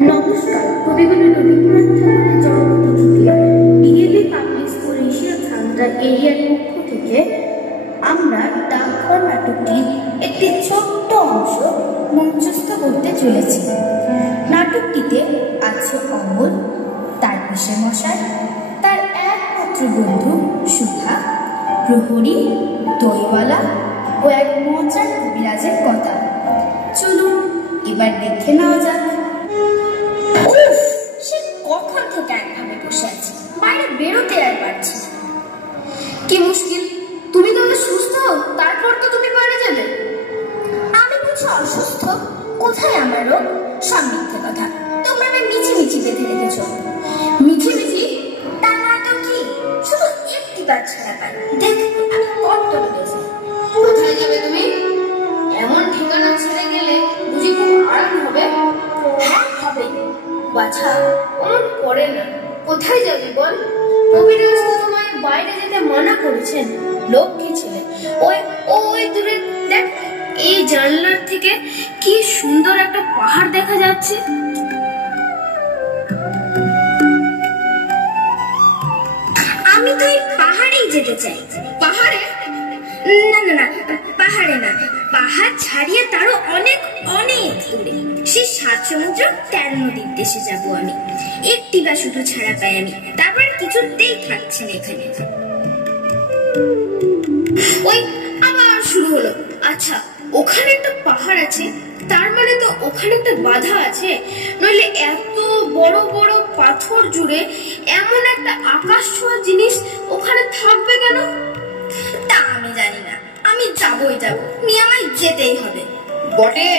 নমস্কার, কবিগুরু রবীন্দ্রনাথ ঠাকুরের জন্মতিথিতে ডিএভি পাবলিক স্কুল এশিয়া ছাত্রা এরিয়ার পক্ষ থেকে আমরা ডাকঘর নাটকটির একটি ছোট্ট অংশ মঞ্চস্থ করতে চলেছি। নাটকটিতে আছে অমল, তার পিসেমশাই, তার একমাত্র বন্ধু সুধা, প্রহরী, দইওয়ালা ও এক মজার কবিরাজের কথা। চলুন এবার দেখে নেওয়া যাক। সে কখন থেকে একভাবে বসে আছি, বাইরে বেরোতে আর পারছি না। কি মুশকিল, তুমি তো সুস্থ, তারপর তো তুমি বাইরে যাবে। আমি বুঝি অসুস্থ? কোথায় আমার রোগ? সব মিথ্যে কথা, তোমরা আমার মিছিমিছি বেঁধে রেখেছ। মিছিমিছি? তা না তো কি, শুধু একটি বার ছাড়া পাই। দেখ আমি কতটা বেঁচে। কোথায় যাবে তুমি? এমন ঠিকানা ছেড়ে গেলে বুঝি খুব আরাম হবে? হ্যাঁ হবে। বাছা, অমন করে না। কোথায় যাবে বল? কবিরাজ তো তোমায় বাইরে যেতে মানা করেছেন। লক্ষ্মী ছেলে, ওই দূরে দেখ, এই জানলার থেকে কি সুন্দর একটা পাহাড় দেখা যাচ্ছে। আমি তো এই পাহাড়েই যেতে চাই। পাহাড়ে? না না না, পাহাড়ে না, পাহাড় ছাড়িয়ে তারও অনেক অনেক দূরে। সে 7 সমুদ্র 13 নদীর দেশে যাব আমি। একটি বা শুধু ছাড়া পাই আমি, তারপর কিছুতেই থাকছি না এখানে। ওই আবার শুরু হলো। আচ্ছা, ওখানে একটা পাহাড় আছে, তার মানে তো ওখানে একটা বাধা আছে, নইলে এত বড় বড় পাথর জুড়ে এমন একটা আকাশ ছোঁয়া জিনিস ওখানে থাকবে কেন? তা আমি জানি না, আমি যাবই যাব, নিয়ে আমায় যেতেই হবে। বটে,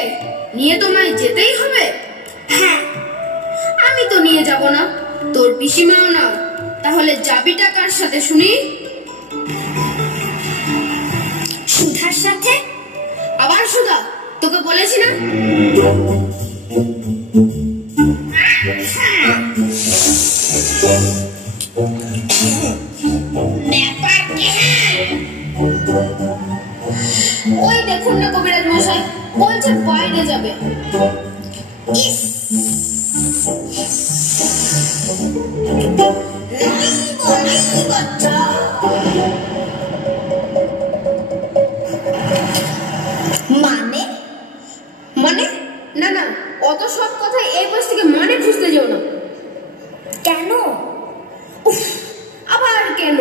নিয়ে তোমায় যেতেই হবে? হ্যাঁ। আমি তো নিয়ে যাব না, তোর পিসিমাও না। তাহলে যাবিটা কার সাথে শুনি? সুধার সাথে। আবার সুধা? তোকে বলেছি না? ওই দেখুন না কবিরাজ মশাই, বলছে বাইরে যাবে। মানে? মানে? না না, অত সব কথা এই বয়স থেকে মানে খুঁজতে যাও না। কেন? উফ, আবার কেন?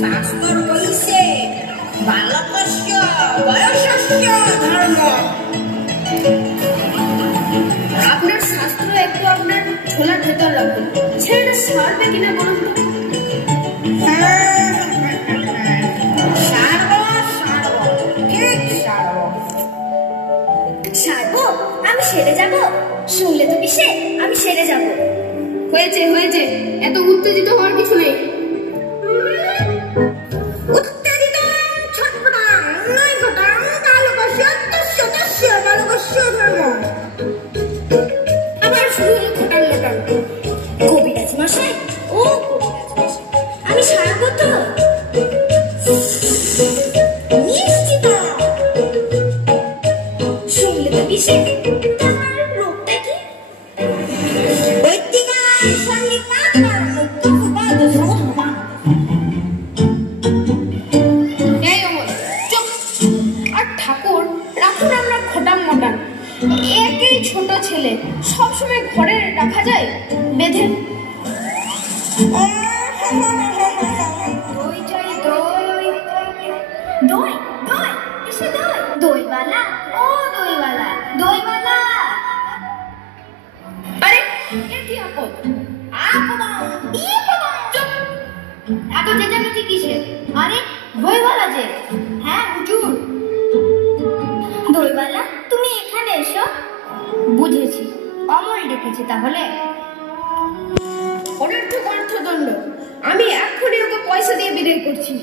শাস্ত্র কইছে বালকস্য বয়সস্য ধর্ম। আপনার শাস্ত্র একটু আপনার ছোলার ভেতর রাখুন, ছেলেটা সারবে কিনা বলুন তো। সারবো? আমি সেরে যাব? শুনলে তো পিসে, আমি সেরে যাব। হয়েছে হয়েছে, এত উত্তেজিত হওয়ার কিছু নেই। উত্তেজিত ছটফটাং নৈকটাং বালকস্য তস্য তস্য বালকস্য ধর্ম। আবার শুরু হলো খোটাল লোটাল। কবিরাজ মশাই, ও কবিরাজ মশাই, আমি সারবো তো? নিশ্চিত। শুনলে তো পিসে, তোমার রোগটা কি? এই অমল, চুপ। আর ঠাকুর রাখুন আমরা খোটাম মোটান, একেই ছোট ছেলে, সবসময় ঘরে রাখা যায় বেঁধে? দই চাই দই। দই দই কিসে দই? দইওয়ালা, ও দইওয়ালা, দইওয়ালা। আরে এ কি আপদ? চুপ, এত চেঁচামেচি কিসে? আরে দইওয়ালা যে। হ্যাঁ হুজুর। দইওয়ালা তুমি এখানে এসো। বুঝেছি, অমল ডেকেছে তাহলে। অনর্থক অর্থদণ্ড, আমি এক্ষুনি ওকে পয়সা দিয়ে বিদায় করছি।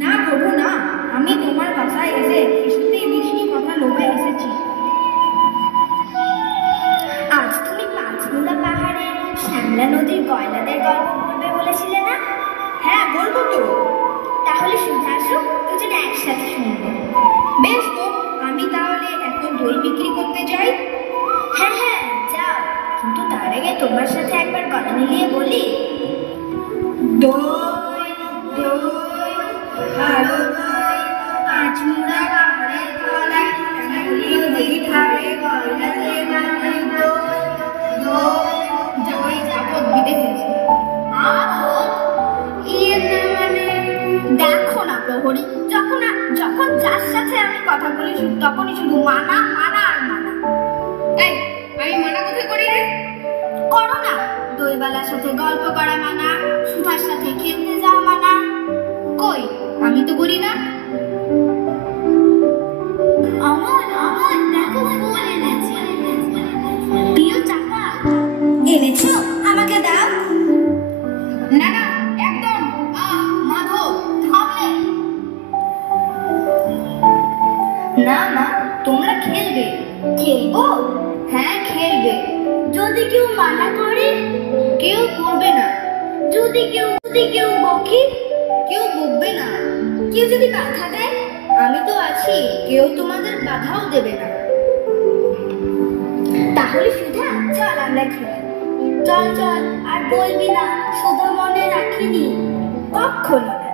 না প্রভু না, আমি তোমার বাসায় এসে কিছুতেই বিষ্ণি কথা লোভে এসেছি। আজ তুমি পাঁচমুড়া পাহাড়ে শ্যামলা নদীর গয়লাদের গল্প বলবে বলেছিলে না? হ্যাঁ বলবো তো। তাহলে সুধা আসুক, দুজনে একসাথে শুনবো। বেশ তো, আমি তাহলে এখন দই বিক্রি করতে যাই? হ্যাঁ হ্যাঁ যাও, কিন্তু তার আগে তোমার সাথে একবার কথা মিলিয়ে বলি। দই দই ভালো দই, পাঁচমুড়া পাহাড়ের তলায়, নদী ধারে গয়নাতে বানাই দই দই দই। আপদ বিদে হয়েছে। আপদ ইয়ে না মানে দেখো না প্রহরী, যখন যার সাথে আমি কথা বলি তখনই শুধু মানা মানা আর মানা। এই আমি মানা কোথায় করি রে? করো না, দইবালার সাথে গল্প করা মানা, সুধার সাথে খেলতে যাওয়া মানা। কই আমি তো করি না। অমন অমন দেখো ফুল এনেছে। প্রিয় চাপা এনেছো, আমাকে দাও। না না একদম। মাধব থামলে না মা, তোমরা খেলবে। খেলবো? হ্যাঁ খেলবে। যদি কেউ মানা করে? কেউ করবে না। যদি কেউ বকে? কেউ বকবে না। কেউ যদি বাধা দেয়? আমি তো আছি, কেউ তোমাদের বাধাও দেবে না। তাহলে সুধা চল আমরা খেলি। চল চল, আর বলবি না সুধা মনে রাখিনি। কখনো না।